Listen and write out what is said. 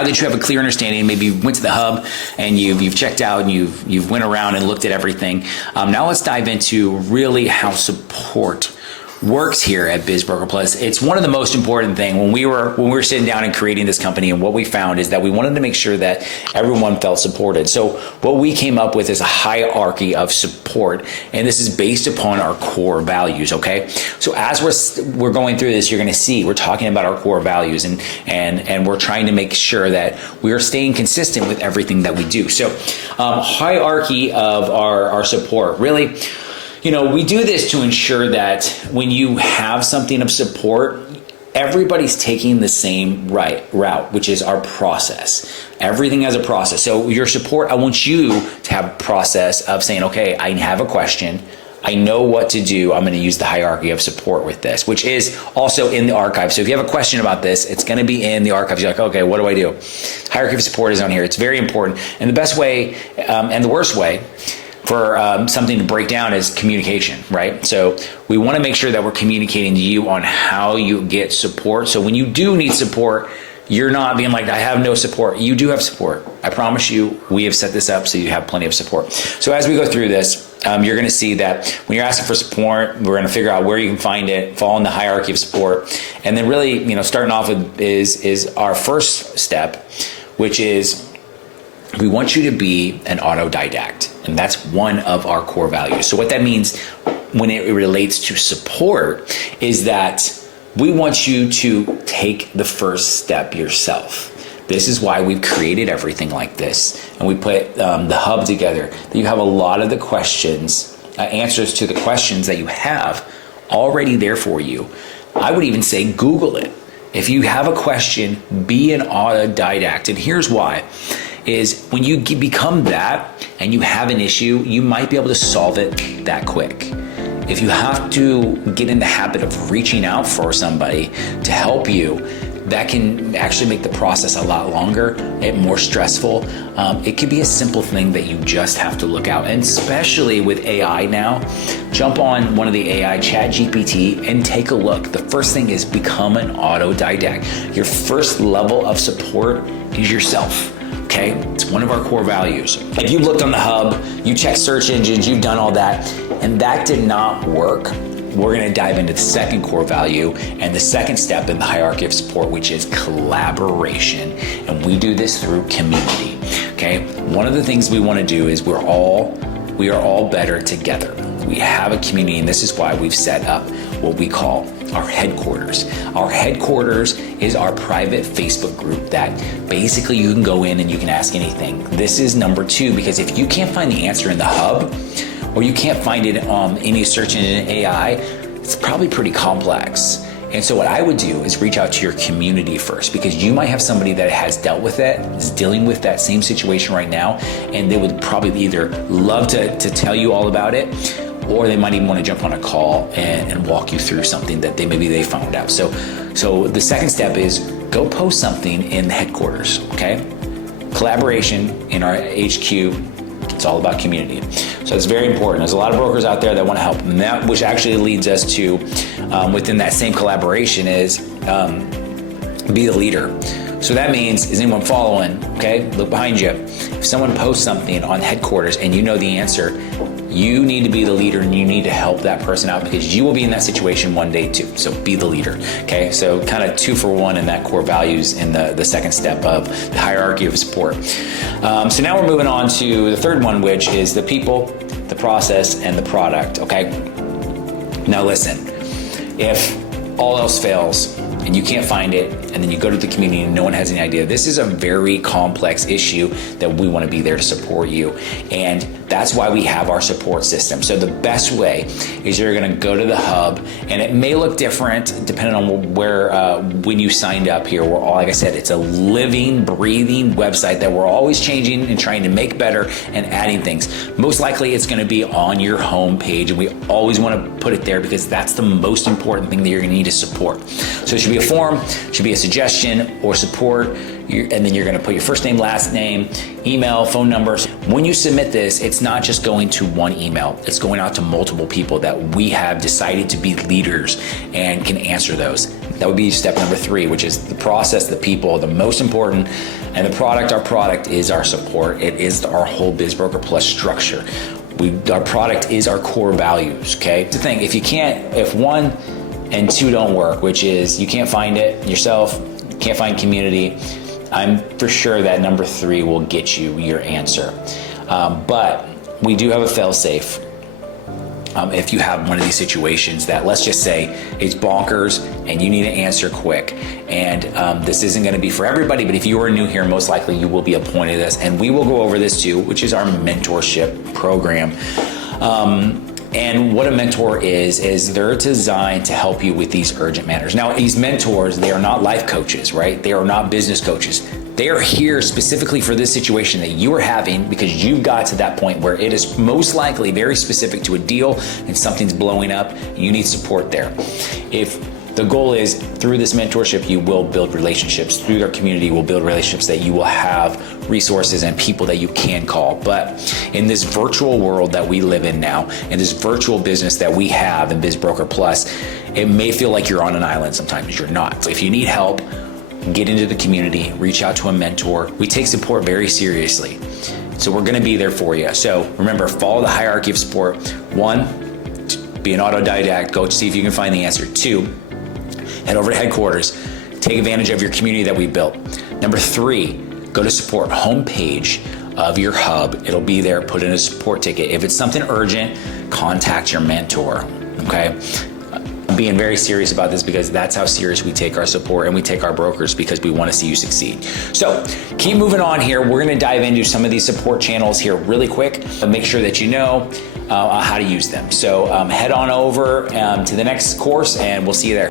now that you have a clear understanding, maybe you went to the hub and you've checked out and you've went around and looked at everything. Now let's dive into really how support works here at BizBroker Plus. It's one of the most important things when we were sitting down and creating this company, and what we found is that we wanted to make sure that everyone felt supported. So what we came up with is a hierarchy of support, and this is based upon our core values. Okay, so as we're going through this, you're going to see we're talking about our core values, and we're trying to make sure that we are staying consistent with everything that we do. So hierarchy of our support, really. We do this to ensure that when you have something of support, everybody's taking the same route, which is our process. Everything has a process. So your support, I want you to have a process of saying, okay, I have a question. I know what to do. I'm going to use the hierarchy of support with this, which is also in the archive. So if you have a question about this, it's going to be in the archives. You're like, okay, what do I do? Hierarchy of support is on here. It's very important. And the best way and the worst way for something to break down is communication, right? So we want to make sure that we're communicating to you on how you get support. So when you do need support, you're not being like, I have no support. You do have support. I promise you, we have set this up so you have plenty of support. So as we go through this, you're going to see that when you're asking for support, we're going to figure out where you can find it, fall in the hierarchy of support. And then really, starting off with is our first step, which is we want you to be an autodidact. And that's one of our core values. So what that means when it relates to support is that we want you to take the first step yourself. This is why we've created everything like this. And we put the hub together. That you have a lot of the questions, answers to the questions that you have already there for you. I would even say Google it. If you have a question, be an autodidact. And here's why. Is when you become that and you have an issue, you might be able to solve it that quick. If you have to get in the habit of reaching out for somebody to help you, that can actually make the process a lot longer and more stressful. It could be a simple thing that you just have to look out. And especially with AI now, jump on one of the AI, ChatGPT, and take a look. The first thing is become an autodidact. Your first level of support is yourself. Okay, it's one of our core values. If you looked on the hub, you checked search engines, you've done all that, and that did not work, we're going to dive into the second core value and the second step in the hierarchy of support, which is collaboration. And we do this through community. Okay, one of the things we want to do is we are all better together. We have a community, and this is why we've set up what we call our headquarters. Our headquarters is our private Facebook group that basically you can go in and you can ask anything. This is number 2, because if you can't find the answer in the hub, or you can't find it on any search engine AI, it's probably pretty complex. And so what I would do is reach out to your community first, because you might have somebody that has dealt with it, is dealing with that same situation right now, and they would probably either love to tell you all about it, or they might even want to jump on a call and walk you through something that maybe they found out. So the second step is go post something in the headquarters, okay? Collaboration in our HQ, it's all about community. So it's very important. There's a lot of brokers out there that want to help, and that which actually leads us to, within that same collaboration, is be the leader. So that means, is anyone following? Okay, look behind you. If someone posts something on headquarters and you know the answer, you need to be the leader, and you need to help that person out, because you will be in that situation one day too. So be the leader. Okay, so kind of 2 for 1 in that core values in the second step of the hierarchy of support. So now we're moving on to the third one, which is the people, the process, and the product. Okay, now listen, if all else fails and you can't find it, and then you go to the community and no one has any idea, this is a very complex issue that we want to be there to support you. And that's why we have our support system. So the best way is you're going to go to the hub, and it may look different depending on where, when you signed up here. We're all, like I said, it's a living, breathing website that we're always changing and trying to make better and adding things. Most likely it's going to be on your home page, and we always want to put it there because that's the most important thing that you're going to need to support. So it should be a form, it should be a suggestion or support, and then you're going to put your first name, last name, email, phone numbers. When you submit this, it's not just going to one email, it's going out to multiple people that we have decided to be leaders and can answer those. That would be step number 3, which is the process, the people. The most important And our product is our support. It is our whole BizBroker Plus structure. Our product is our core values, okay? To think, if 1 and 2 don't work, which is you can't find it yourself, can't find community, I'm for sure that number 3 will get you your answer. But we do have a fail-safe. If you have one of these situations that, let's just say, it's bonkers and you need an answer quick. And this isn't going to be for everybody, but if you are new here, most likely you will be appointed this. And we will go over this too, which is our mentorship program. And what a mentor is they're designed to help you with these urgent matters. Now, these mentors, they are not life coaches, right? They are not business coaches. They are here specifically for this situation that you are having because you got to that point where it is most likely very specific to a deal and something's blowing up. You need support there. If the goal is through this mentorship, you will build relationships. Through their community, you will build relationships that you will have resources and people that you can call. But in this virtual world that we live in now, in this virtual business that we have in BizBroker Plus, it may feel like you're on an island sometimes. You're not. So if you need help, get into the community, reach out to a mentor. We take support very seriously. So we're gonna be there for you. So remember, follow the hierarchy of support. 1, be an autodidact, go see if you can find the answer. 2, head over to headquarters, take advantage of your community that we built. Number 3, go to support homepage of your hub. It'll be there, put in a support ticket. If it's something urgent, contact your mentor, okay? I'm being very serious about this because that's how serious we take our support and we take our brokers because we want to see you succeed. So keep moving on here. We're going to dive into some of these support channels here really quick, but make sure that you know how to use them. So head on over to the next course and we'll see you there.